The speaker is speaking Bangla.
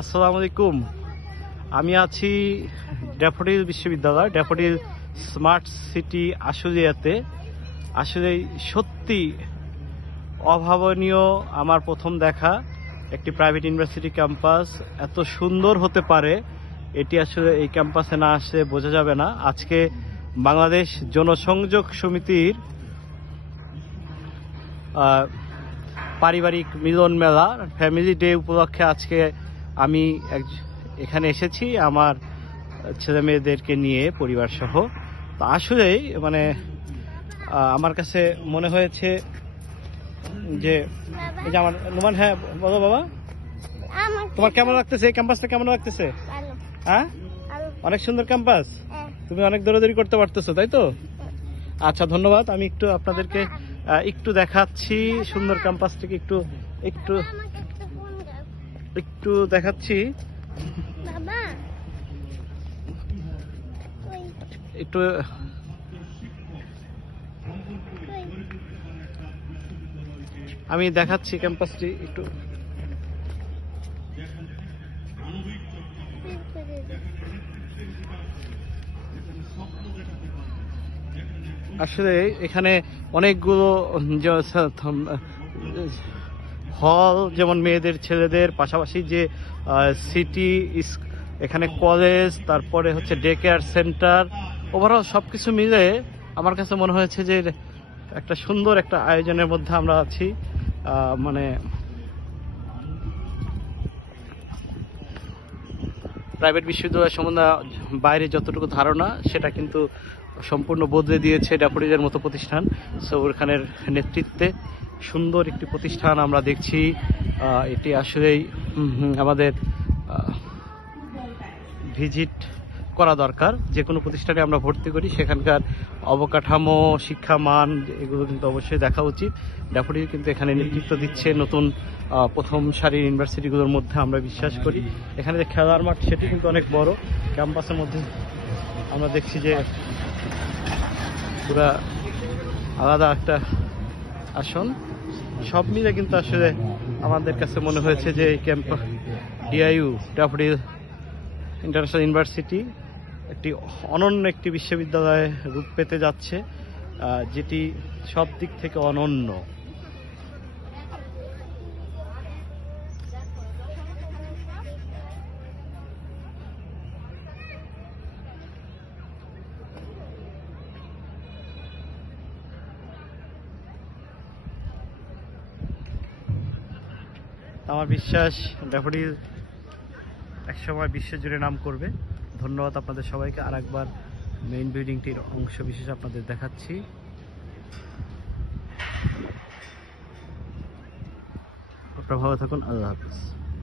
আসসালামু আলাইকুম। আমি আছি ড্যাফোডিল বিশ্ববিদ্যালয়, ড্যাফোডিল স্মার্ট সিটি আশুলিয়াতে। আসলে সত্যি অভাবনীয়, আমার প্রথম দেখা একটি প্রাইভেট ইউনিভার্সিটি ক্যাম্পাস এত সুন্দর হতে পারে, এটি আসলে এই ক্যাম্পাসে না আসলে বোঝা যাবে না। আজকে বাংলাদেশ জনসংযোগ সমিতির পারিবারিক মিলন মেলা, ফ্যামিলি ডে উপলক্ষে আজকে আমি এখানে এসেছি আমার ছেলে মেয়েদেরকে নিয়ে, পরিবার সহ। তো আসলেই মানে আমার কাছে মনে হয়েছে যে এই যে আমার নুমান, হ্যাঁ বলো বাবা, তোমার কেমন লাগতেছে এই ক্যাম্পাসটা? কেমন লাগতেছে? হ্যাঁ, অনেক সুন্দর ক্যাম্পাস। তুমি অনেক দৌড়াদৌড়ি করতে পারতেছো, তাই তো? আচ্ছা, ধন্যবাদ। আমি একটু আপনাদেরকে একটু দেখাচ্ছি সুন্দর ক্যাম্পাসটিকে, একটু একটু একটু দেখাচ্ছি। একটু আমি দেখাচ্ছি ক্যাম্পাসটি একটু। আসলে এখানে অনেকগুলো হল, যেমন মেয়েদের ছেলেদের, পাশাপাশি যে সিটি, এখানে কলেজ, তারপরে হচ্ছে ডে কেয়ার সেন্টার, ওভারঅল সবকিছু মিলে আমার কাছে মনে হয়েছে যে একটা সুন্দর একটা আয়োজনের মধ্যে আমরা আছি। মানে প্রাইভেট বিশ্ববিদ্যালয় সম্বন্ধে বাইরে যতটুকু ধারণা, সেটা কিন্তু সম্পূর্ণ বদলে দিয়েছে ড্যাফোডিলের মতো প্রতিষ্ঠান। সৌর খানের নেতৃত্বে সুন্দর একটি প্রতিষ্ঠান আমরা দেখছি। এটি আসলেই আমাদের ভিজিট করা দরকার। যে কোনো প্রতিষ্ঠানে আমরা ভর্তি করি, সেখানকার অবকাঠামো, শিক্ষা মান, এগুলো কিন্তু অবশ্যই দেখা উচিত। ড্যাফোডিল কিন্তু এখানে নেতৃত্ব দিচ্ছে নতুন প্রথম সারির ইউনিভার্সিটিগুলোর মধ্যে আমরা বিশ্বাস করি। এখানে যে খেলার মাঠ, সেটি কিন্তু অনেক বড়। ক্যাম্পাসের মধ্যে আমরা দেখছি যে পুরা আলাদা একটা আসন। সব মিলে কিন্তু আসলে আমাদের কাছে মনে হয়েছে যে এই ডিআইইউ, ড্যাফোডিল ইন্টারন্যাশনাল ইউনিভার্সিটি একটি অনন্য একটি বিশ্ববিদ্যালয়ে রূপ পেতে যাচ্ছে, যেটি সব দিক থেকে অনন্য। আমার বিশ্বাস ড্যাফোডিল একসময় বিশ্বজুড়ে নাম করবে। ধন্যবাদ আপনাদের সবাইকে। আর একবার মেইন বিল্ডিংটির অংশ বিশেষ আপনাদের দেখাচ্ছি। আপনারা ভালো থাকুন। আল্লাহ হাফেজ।